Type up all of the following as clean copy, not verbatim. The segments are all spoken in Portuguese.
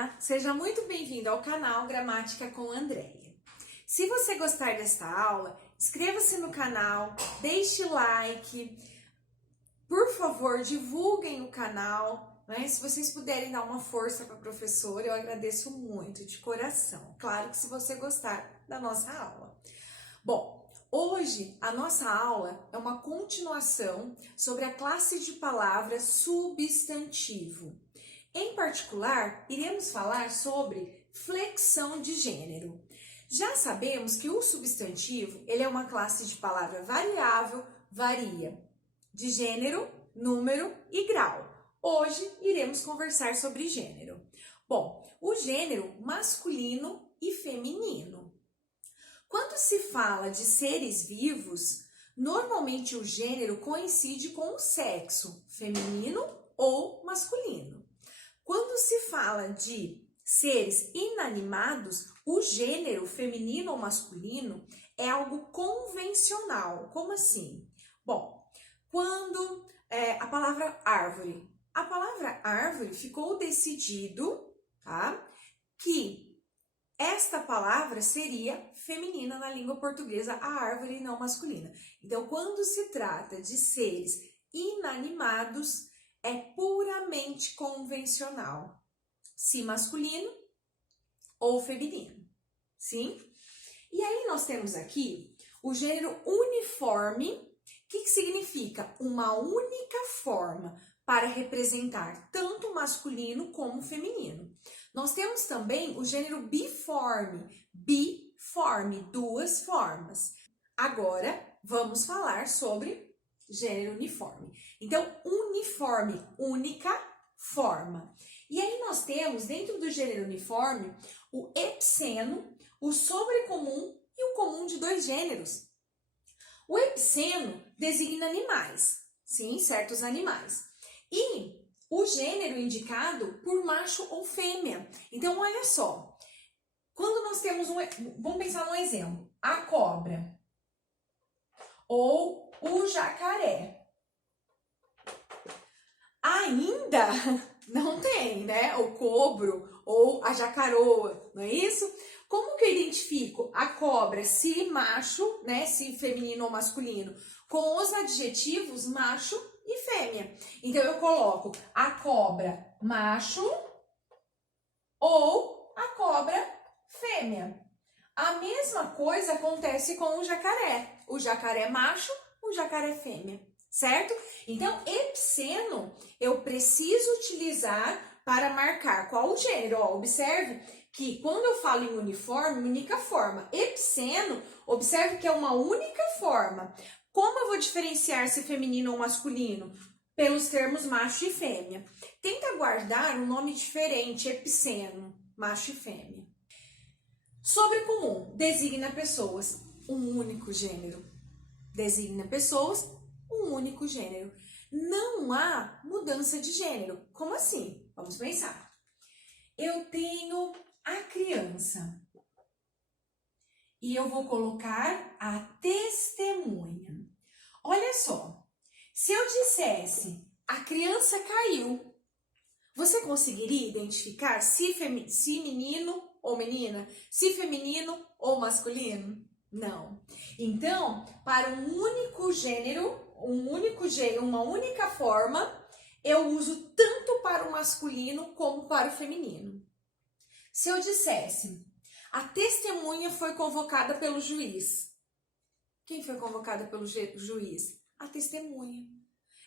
Olá, seja muito bem-vindo ao canal Gramática com Andréia. Se você gostar desta aula, inscreva-se no canal, deixe like, por favor, divulguem o canal, né? Se vocês puderem dar uma força para a professora, eu agradeço muito, de coração. Claro que se você gostar da nossa aula. Bom, hoje a nossa aula é uma continuação sobre a classe de palavras substantivo. Em particular, iremos falar sobre flexão de gênero. Já sabemos que o substantivo, ele é uma classe de palavra variável, varia de gênero, número e grau. Hoje iremos conversar sobre gênero. Bom, o gênero masculino e feminino. Quando se fala de seres vivos, normalmente o gênero coincide com o sexo, feminino ou masculino. Quando se fala de seres inanimados, o gênero feminino ou masculino é algo convencional. Como assim? Bom, quando a palavra árvore ficou decidido, tá? Que esta palavra seria feminina na língua portuguesa, a árvore e não masculina. Então, quando se trata de seres inanimados, é puramente convencional, se masculino ou feminino, sim? E aí nós temos aqui o gênero uniforme. O que significa? Uma única forma para representar tanto masculino como feminino. Nós temos também o gênero biforme, duas formas. Agora vamos falar sobre gênero uniforme. Então, uniforme, única forma. E aí nós temos, dentro do gênero uniforme, o epiceno, o sobrecomum e o comum de dois gêneros. O epiceno designa animais, sim, certos animais. E o gênero indicado por macho ou fêmea. Então, olha só. Quando nós temos vamos pensar num exemplo. A cobra ou o jacaré. Ainda não tem, né? O cobro ou a jacaroa, não é isso? Como que eu identifico a cobra, se macho, né? Se feminino ou masculino, com os adjetivos macho e fêmea. Então, eu coloco a cobra macho ou a cobra fêmea. A mesma coisa acontece com o jacaré. O jacaré macho, o jacaré fêmea, certo? Então, epiceno eu preciso utilizar para marcar qual o gênero. Ó, observe que quando eu falo em uniforme, única forma. Epiceno, observe que é uma única forma. Como eu vou diferenciar se é feminino ou masculino? Pelos termos macho e fêmea. Tenta guardar um nome diferente, epiceno, macho e fêmea. Sobrecomum, designa pessoas, um único gênero. Designa pessoas, um único gênero. Não há mudança de gênero. Como assim? Vamos pensar. Eu tenho a criança e eu vou colocar a testemunha. Olha só, se eu dissesse a criança caiu, você conseguiria identificar se menino ou menina, se feminino ou masculino? Não. Então, para um único gênero, uma única forma, eu uso tanto para o masculino como para o feminino. Se eu dissesse, a testemunha foi convocada pelo juiz. Quem foi convocada pelo juiz? A testemunha.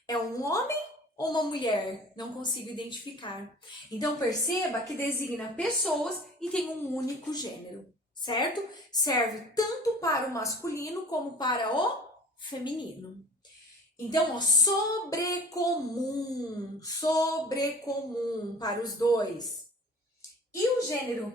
É um homem ou uma mulher? Não consigo identificar. Então, perceba que designa pessoas e tem um único gênero, certo? Serve tanto para o masculino como para o feminino. Então, ó, sobrecomum para os dois. E o gênero,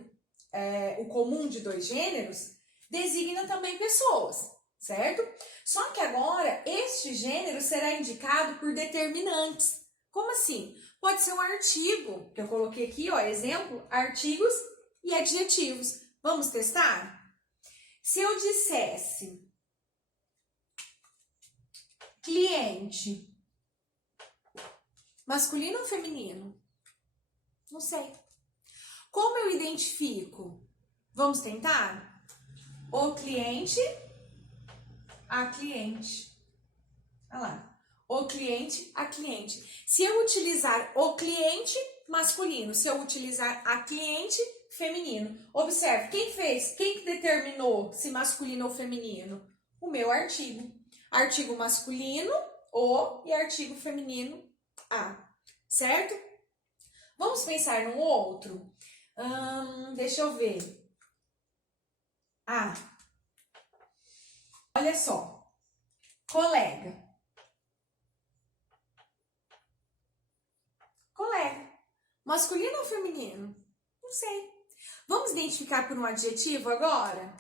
o comum de dois gêneros, designa também pessoas, certo? Só que agora, este gênero será indicado por determinantes. Como assim? Pode ser um artigo, que eu coloquei aqui, ó, exemplo, artigos e adjetivos. Vamos testar? Se eu dissesse cliente, masculino ou feminino? Não sei. Como eu identifico? Vamos tentar? O cliente, a cliente. Olha lá. O cliente, a cliente. Se eu utilizar o cliente masculino, se eu utilizar a cliente feminino. Observe, quem fez? Quem que determinou se masculino ou feminino? O meu artigo. Artigo masculino, o, e artigo feminino, a. Certo? Vamos pensar num outro? Deixa eu ver. Olha só. Colega. Colega. Masculino ou feminino? Não sei. Vamos identificar por um adjetivo agora?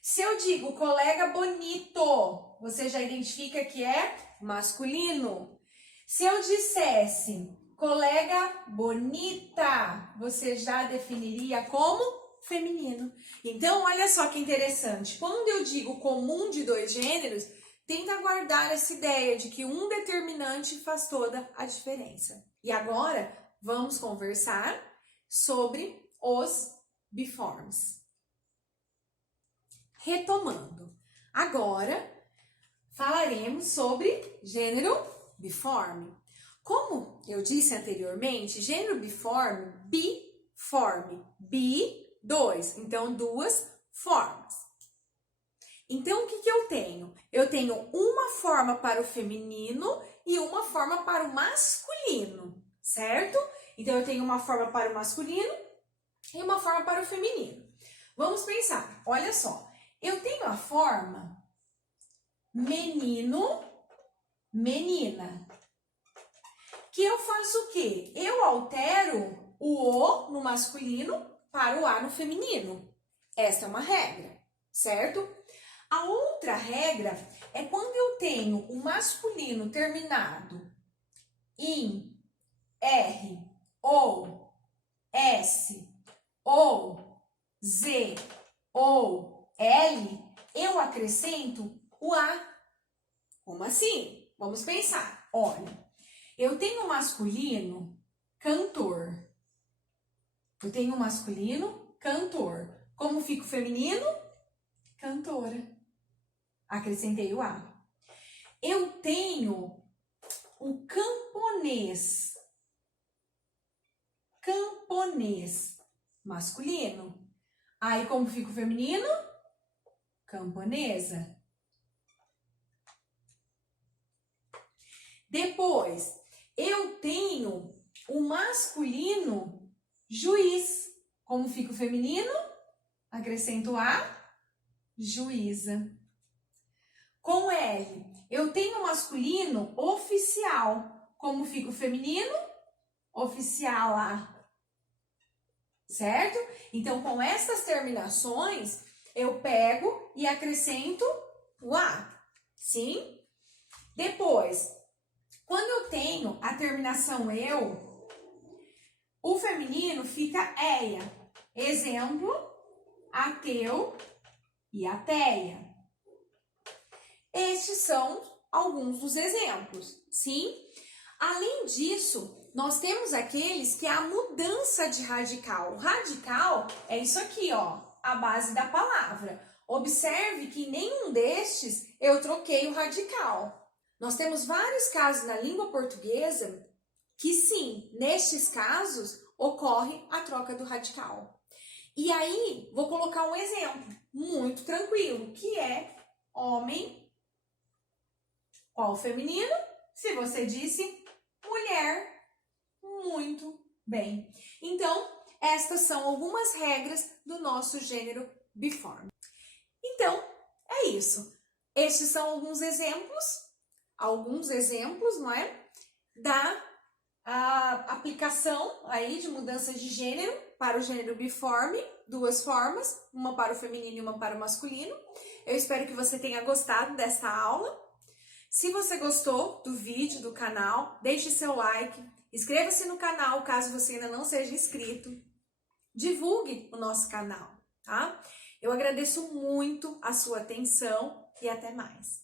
Se eu digo colega bonito, você já identifica que é masculino. Se eu dissesse colega bonita, você já definiria como feminino. Então, olha só que interessante. Quando eu digo comum de dois gêneros, tenta guardar essa ideia de que um determinante faz toda a diferença. E agora, vamos conversar sobre os biformes. Retomando, agora falaremos sobre gênero biforme. Como eu disse anteriormente, gênero biforme, biforme, dois, então duas formas. Então, o que eu tenho? Eu tenho uma forma para o feminino e uma forma para o masculino, certo? Então, eu tenho uma forma para o masculino e uma forma para o feminino. Vamos pensar, olha só. Eu tenho a forma menino, menina. Que eu faço o quê? Eu altero o O no masculino para o A no feminino. Essa é uma regra, certo? A outra regra é quando eu tenho o masculino terminado em R ou S ou Z ou L, eu acrescento o A. Como assim? Vamos pensar. Olha, eu tenho o masculino cantor. Eu tenho o masculino cantor. Como fica o feminino? Cantora. Acrescentei o A. Eu tenho o camponês. Camponês masculino. Aí como fica o feminino? Camponesa. Depois, eu tenho o masculino juiz. Como fica o feminino? Acrescento a juíza. Com L, eu tenho o masculino oficial. Como fica o feminino? Oficial a. Certo? Então, com essas terminações, eu pego e acrescento o a. Sim? Depois, quando eu tenho a terminação eu, o feminino fica eia. Exemplo, ateu e ateia. Estes são alguns dos exemplos, sim? Além disso, nós temos aqueles que é a mudança de radical. O radical é isso aqui, ó, a base da palavra. Observe que em nenhum destes eu troquei o radical. Nós temos vários casos na língua portuguesa que sim, nestes casos ocorre a troca do radical. E aí, vou colocar um exemplo muito tranquilo, que é homem. Qual o feminino? Se você disse mulher, muito bem. Então, estas são algumas regras do nosso gênero biforme. Então, é isso. Estes são alguns exemplos, não é? Da aplicação aí de mudanças de gênero para o gênero biforme, duas formas, uma para o feminino e uma para o masculino. Eu espero que você tenha gostado desta aula. Se você gostou do vídeo, do canal, deixe seu like, inscreva-se no canal caso você ainda não seja inscrito, divulgue o nosso canal, tá? Eu agradeço muito a sua atenção e até mais.